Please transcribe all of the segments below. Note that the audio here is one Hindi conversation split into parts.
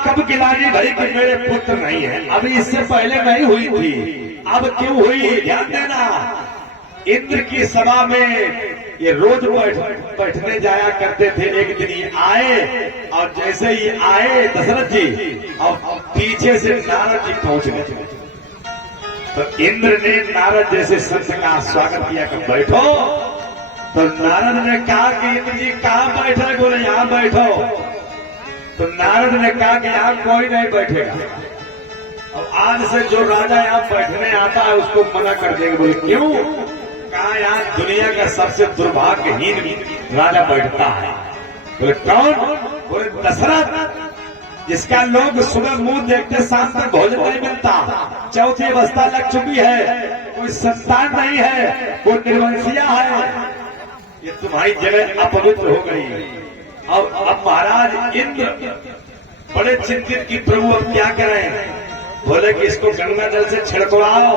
कब गिलानी भाई कि मेरे पुत्र नहीं है। अभी इससे पहले नहीं हुई थी, अब क्यों हुई? ध्यान देना। इंद्र की सभा में ये रोज बैठने जाया करते थे। एक दिन ये आए और जैसे ही आए दशरथ जी और पीछे से नारद जी पहुंचने चले। तो इंद्र ने नारद जैसे संत का स्वागत किया कि बैठो। तो नारद ने कहा कि इंद्र जी कहाँ बैठे? बोले यहाँ बैठो। तो नारद ने कहा कि यहाँ कोई नहीं बैठेगा। अब आज से जो राजा यहाँ बैठने आता है उसको मना कर देंगे। बोले क्यों? कहा यहाँ दुनिया का सबसे दुर्भाग्यहीन राजा बैठता है। बोले कौन? बोले दशरथ, जिसका लोग सुबह मुंह देखते शाम तक भोजन नहीं मिलता, चौथी अवस्था लग चुकी है, कोई संतान नहीं है, वो निर्वंशिया है। ये तुम्हारी जगह अपवित्र हो गई। और अब महाराज इंद्र बड़े चिंतित कि प्रभु अब क्या करें? बोले कि इसको गंगा जल से छिड़कवाओ,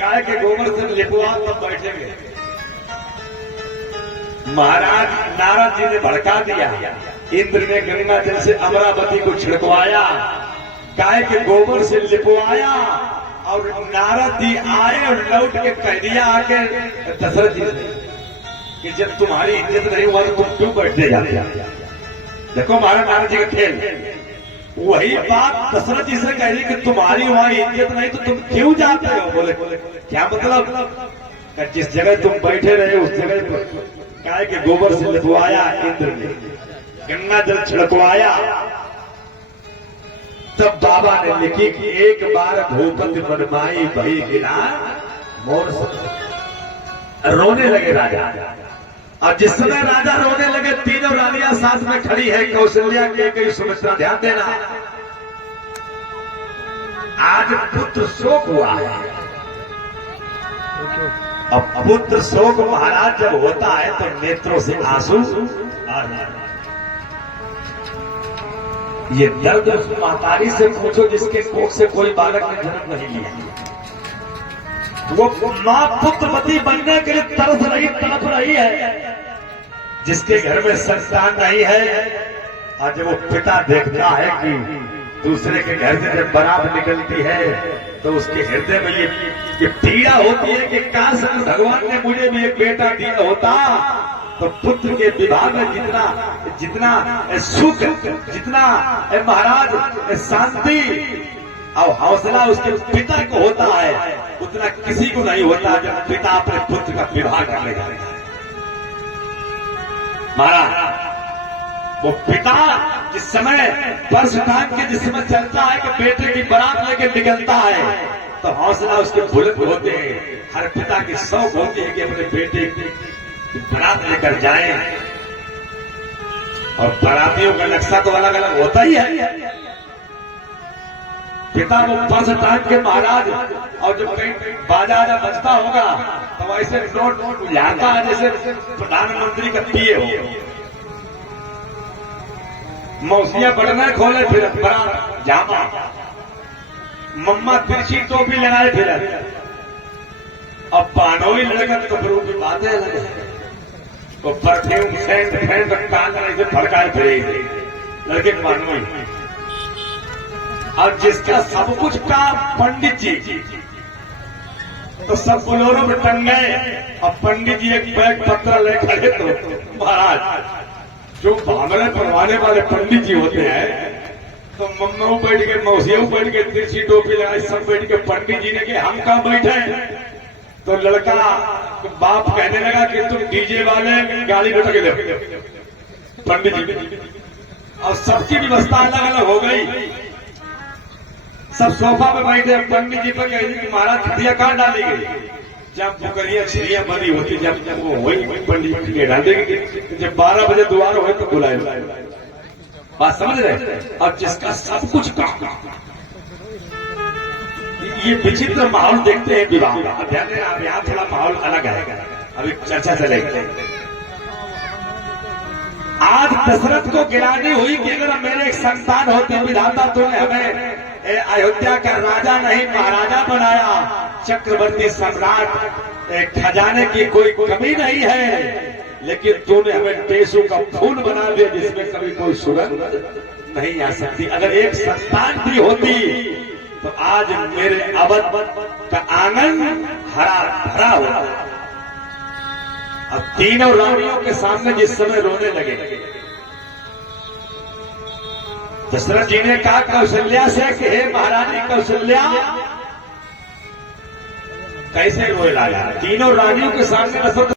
गाय के गोबर से लिपवाओ, तब बैठेंगे। महाराज नारद जी ने भड़का दिया। इंद्र ने गंगा जल से अमरावती को छिड़कवाया, गाय के गोबर से लिपवाया और नारद जी आए और लौट के कह दिया आके दशरथ जी से कि जब तुम्हारी इज्जत नहीं हुआ तो तुम क्यों बैठने जाते? देखो महाराज नारद जी का खेल। वही बात दशरथ जी से कह रही कि तुम्हारी वहां इज्जत नहीं तो तुम क्यों जाते हो? बोले क्या मतलब? जिस जगह तुम बैठे रहे उस जगह गाय के गोबर से लिपवाया इंद्र ने, गंगा जल छिड़कवाया। तब बाबा ने लिखी कि एक बार भूपति मनमाई भई गिरा मोर। रोने लगे राजा। और जिस समय राजा रोने लगे, तीनों रानियां साथ में खड़ी है, कौशल्या के कई सुमित्रा। ध्यान देना, आज पुत्र शोक हुआ है। अब पुत्र शोक महाराज जब होता है तो नेत्रों से आंसू आ जाते। ये दर्द उस महतारी से पूछो जिसके कोख से कोई बालक ने जन्म नहीं लिया। वो मां पुत्रवती बनने के लिए तड़प रही है। जिसके घर में संतान नहीं है, और जब वो पिता देखता है कि दूसरे के घर से जब बारात निकलती है तो उसके हृदय में ये पीड़ा होती है कि काश भगवान ने मुझे भी एक बेटा दिया होता तो पुत्र के विवाह में जितना सुख, जितना महाराज शांति और हौसला उसके पिता को होता है, उतना किसी को नहीं होता जब पिता अपने पुत्र का विवाह करने जाता है। महाराज वो पिता जिस समय पर्स टांग के जिस समय चलता है कि बेटे की बारात लेकर निकलता है तो हौसला उसके बुलंद होते हैं। हर पिता की शौक होती है कि अपने बेटे की बारात लेकर जाए। और बारातियों का नक्शा तो अलग अलग होता ही है। पिता वो पर्स टांग के महाराज, और जब कहीं बाजा बजता होगा तो ऐसे नोट जाता है जैसे प्रधानमंत्री का पिए हो। मौसियां बटना खोले फिर बड़ा जामा, मम्मा तिरछी टोपी लगाए फिर। अब पानोई लड़का तो फिर उनकी बातें लगे, तो परफ्यूम सेंट कान ऐसे फड़काए फिरे लड़के पानोई। और जिसका सब कुछ काम पंडित जी, तो सब बोलोरों में टंग गए। और पंडित जी एक बैग पत्र ले खड़े तो महाराज जो भांगड़े पढ़वाने वाले पंडित जी होते हैं तो मम्मा बैठ के, मौसिया बैठ के, तिरछी टोपी लगाई, सब बैठ के पंडित जी ने कि हम कहाँ बैठे? तो लड़का बाप कहने लगा कि तुम डीजे वाले गाड़ी बैठा के ले पंडित जी। और सबकी व्यवस्था अलग अलग हो गई। सब सोफा पे बैठे, पंडित जी पर कह दी कि महाराज खटिया कहाँ डाली गई? जब पुकरिया छिड़िया बंदी होती, जब वो वही पंडित जी डाल देंगे। जब 12 बजे दोबारा हो तो बुलाए। बात समझ रहे? और जिसका सब कुछ काम, ये विचित्र माहौल देखते हैं विवाह का। ध्यान देना, अब यहाँ थोड़ा माहौल अलग है। अभी चर्चा चलेगी। आज दशरथ को गिलानी हुई कि अगर मेरे एक संतान होते, विधाता तूने हमें अयोध्या का राजा नहीं महाराजा बनाया, चक्रवर्ती सम्राट, खजाने की कोई कमी नहीं है, लेकिन तूने हमें टेसू का फूल बना दिया जिसमें कभी कोई सुगंध नहीं आ सकती। अगर एक संतान भी होती तो आज मेरे अवध का आंगन हरा भरा होता। अब तीनों रानियों के सामने जिस समय रोने लगे, दशरथ जी ने कहा कौशल्या से कि हे महारानी कौशल्या, कैसे रोए लाया। तीनों रानियों के सामने दशरथ